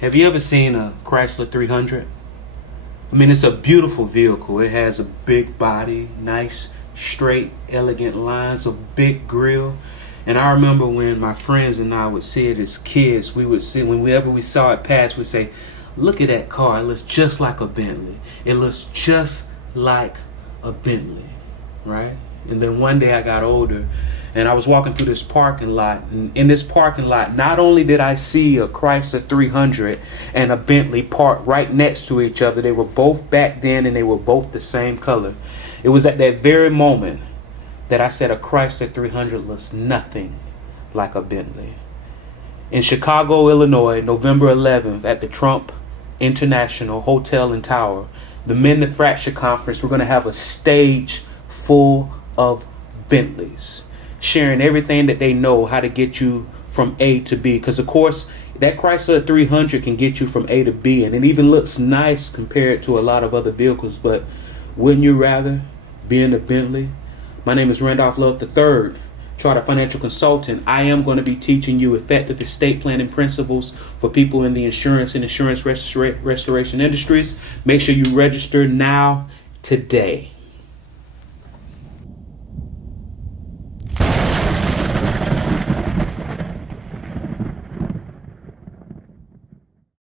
Have you ever seen a Chrysler 300? I mean, it's a beautiful vehicle. It has a big body, nice, straight, elegant lines, a big grille. And I remember when my friends and I would see it as kids, we would see, whenever we saw it pass, we'd say, look at that car. It looks just like a Bentley. It looks just like a Bentley, right? And then one day I got older and I was walking through this parking lot. And in this parking lot, not only did I see a Chrysler 300 and a Bentley parked right next to each other, they were both back then and they were both the same color. It was at that very moment that I said a Chrysler 300 looks nothing like a Bentley. In Chicago, Illinois, November 11th at the Trump International Hotel and Tower, the Manufacturer Conference, we're going to have a stage full of Bentleys, sharing everything that they know how to get you from A to B. Because, of course, that Chrysler 300 can get you from A to B, and it even looks nice compared to a lot of other vehicles. But wouldn't you rather be in a Bentley? My name is Randolph Love III, Chartered Financial Consultant. I am going to be teaching you effective estate planning principles for people in the insurance and insurance restoration industries. Make sure you register now, today.